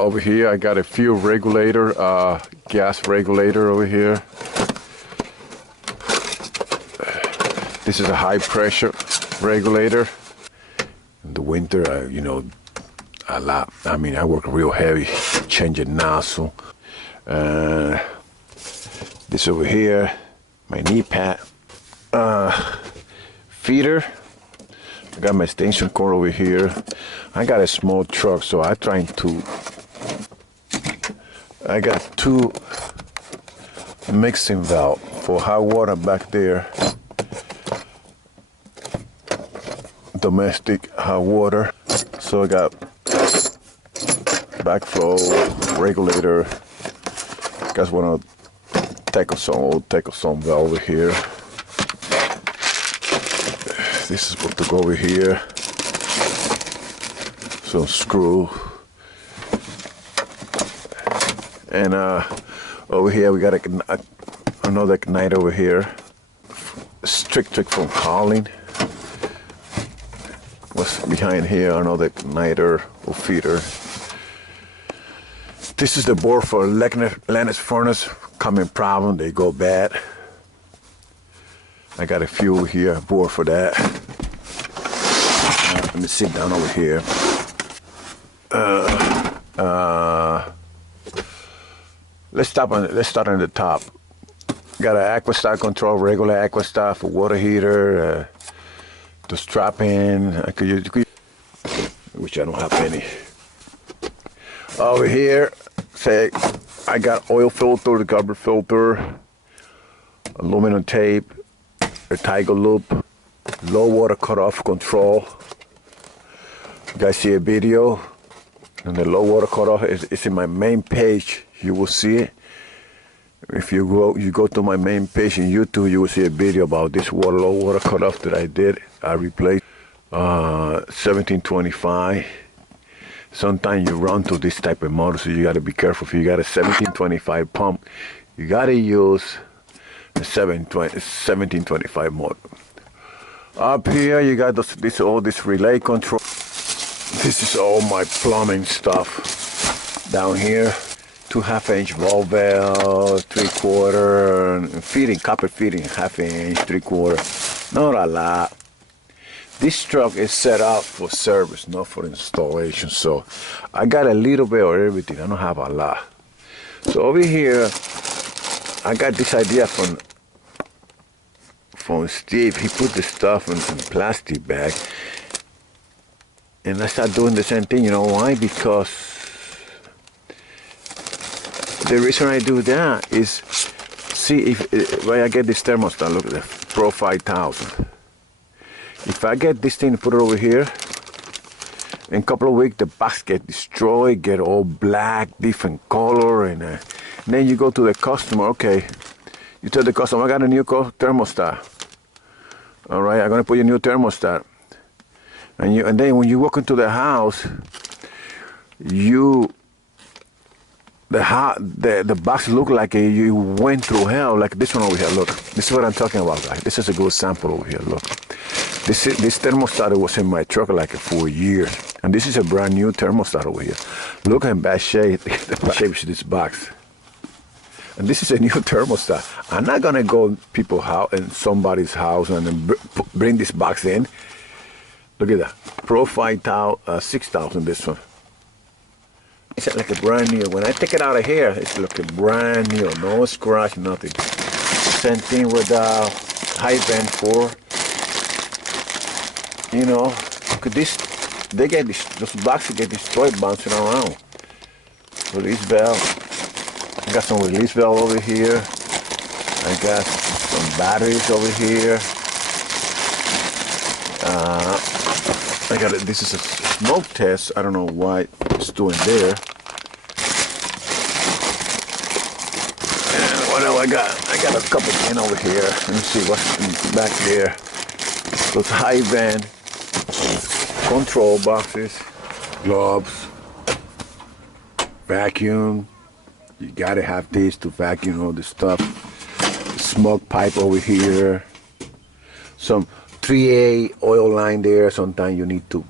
Over here I got a fuel regulator, gas regulator over here. This is a high pressure regulator. In the winter, you know, a lot. I mean, I work real heavy, changing nozzle. This over here, my knee pad, feeder. I got my extension cord over here. I got a small truck, so I got two mixing valve for hot water back there. Domestic hot water. So I got backflow regulator. Got one of old Tecosone valve over here. This is supposed to go over here. So screw. And over here we got another igniter over here. Strict from Carling. What's behind here? Another igniter or feeder. This is the board for Lennox furnace. Common problem, they go bad. I got a few here, board for that. Let me sit down over here. Let's start on the top. Got an Aquastar control, regular Aquastar for water heater. The strap in. I could use, which I don't have any. Over here, say I got oil filter, the garbage filter, aluminum tape, a tiger loop, low water cutoff control. You guys see a video, and the low water cutoff is in my main page. You will see it. If you go to my main page in YouTube, you will see a video about this low water cutoff that I did. I replaced 1725. Sometimes you run to this type of motor, so you got to be careful. If you got a 1725 pump, you got to use the 1725 motor. Up here, you got all this relay control. This is all my plumbing stuff. Down here, 2 half-inch ball valve, 3/4, and feeding, copper feeding, 1/2 inch, 3/4. Not a lot. This truck is set up for service, not for installation. So I got a little bit of everything. I don't have a lot. So over here, I got this idea from Steve. He put the stuff in some plastic bag. And I started doing the same thing. You know why? Because the reason I do that is, see, when I get this thermostat, look at the Pro 5000. If I get this thing, put it over here, in a couple of weeks, the box get destroyed, get all black, different color, and then you go to the customer. Okay, you tell the customer, I got a new thermostat. All right, I'm gonna put you a new thermostat, and then when you walk into the house, the box look like you went through hell. Like this one over here. Look, this is what I'm talking about, guys. This is a good sample over here. Look. This thermostat was in my truck like for years, and this is a brand new thermostat over here. Look in bad shape. The bad shape is this box, and this is a new thermostat. I'm not gonna go people's house in somebody's house and then bring this box in. Look at that, Pro 6000. This one. It's like a brand new. When I take it out of here, it's looking brand new, no scratch, nothing. Same thing with high vent 4. You know, those boxes get destroyed bouncing around. Release valve. I got some release valve over here. I got some batteries over here. This is a smoke test. I don't know why it's doing there. And what else I got? I got a couple pin over here. Let me see what's back there. Those high vent control boxes, gloves, vacuum. You gotta have this to vacuum all this stuff. Smoke pipe over here. Some 3A oil line there. Sometimes you need to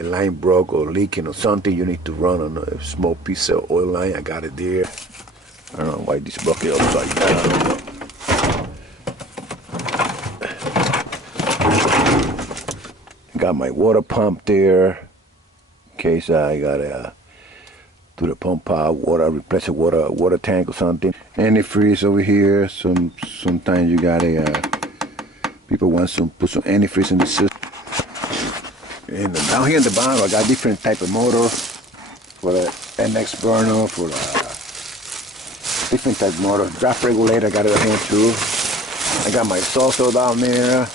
a line broke or leaking or something, you need to run on a small piece of oil line. I got it there. I don't know why this bucket upside down. Got my water pump there in case I gotta do the pump out water, replace a water tank or something. Antifreeze over here. Sometimes you gotta people want to put some antifreeze in the system. And down here in the bottom, I got different type of motor for the NX burner, for the different type of motor. Draft regulator, I got it right here too. I got my saucer down there,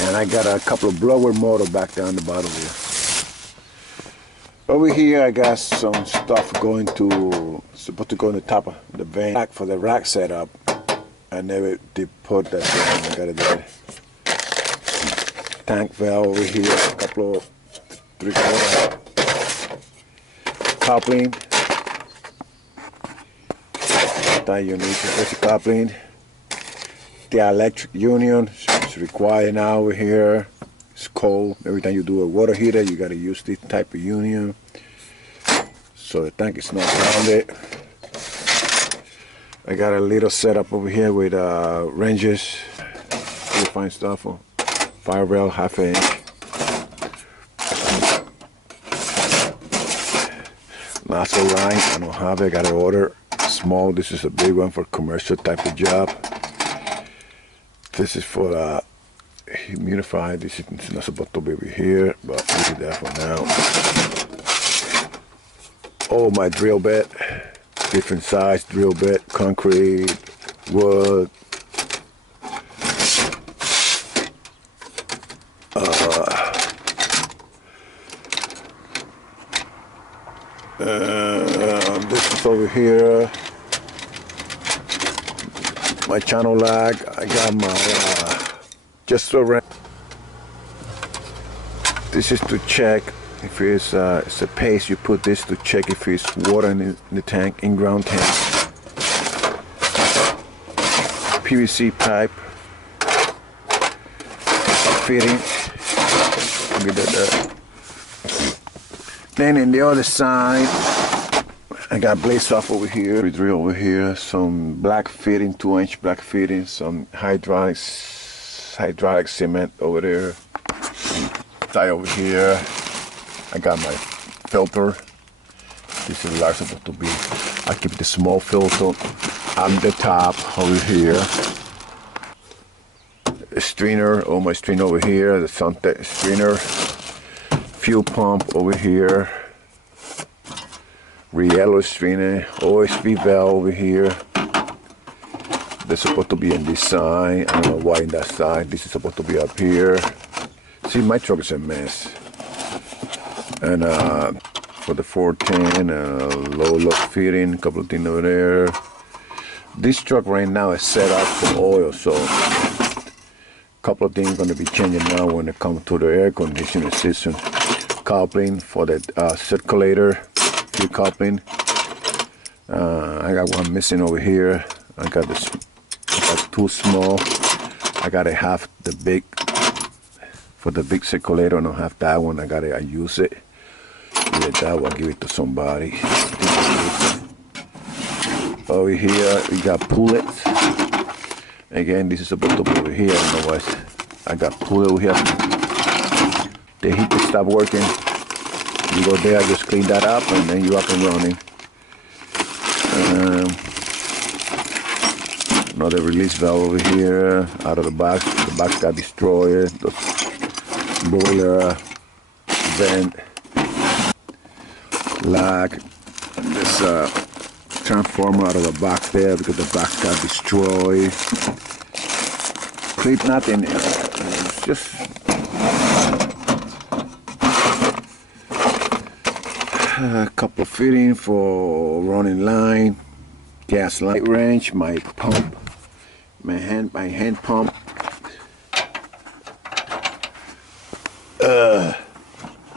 and I got a couple of blower motor back down the bottom here. Over here, I got some stuff supposed to go in the top of the van for the rack setup. I never did put that there. I got it there. Tank valve over here, a couple of 3/4 coupling. That you need to put the coupling. The electric union is required now over here. It's cold. Every time you do a water heater, you gotta use this type of union so the tank is not grounded. I got a little setup over here with wrenches. Really fine stuff. Fire rail, 1/2 inch. Nozzle line, I don't have it. I got to order small. This is a big one for commercial type of job. This is for humidifier. This is not supposed to be over here, but we do that for now. Oh, my drill bit. Different size drill bit, concrete, wood. This is over here. My channel lag. I got my just around. This is to check if it's a paste. You put this to check if it's water in the tank, in-ground tank. PVC pipe fitting. Get that there. Then in the other side, I got blaze off over here, drill over here, some black fitting, 2-inch black fitting, some hydraulic cement over there. Tie over here. I got my filter. This is large supposed to be. I keep the small filter on the top over here. A strainer, oh my strainer over here, the Suntech strainer. Fuel pump over here. Riello strainer, OSB valve over here. They're supposed to be in this side. I don't know why in that side. This is supposed to be up here. See, my truck is a mess. And for the 410, low look fitting, a couple of things over there. This truck right now is set up for oil, so a couple of things going to be changing now when it comes to the air conditioning system. Coupling for the circulator, fuel coupling. I got one missing over here. I got this. I got too small. I gotta have the big for the big circulator. I don't have that one. I use it. Give that one. Give it to somebody. Over here we got pullets. Again, this is supposed to be over here. I don't know what. I got pullet over here. The heat will stop working. You go there, just clean that up, and then you're up and running. Another release valve over here, out of the box. The box got destroyed. The boiler vent lag. This transformer out of the box there because the box got destroyed. Clip nothing. It's just. A couple of fitting for running line, gas light wrench, my pump, my hand pump.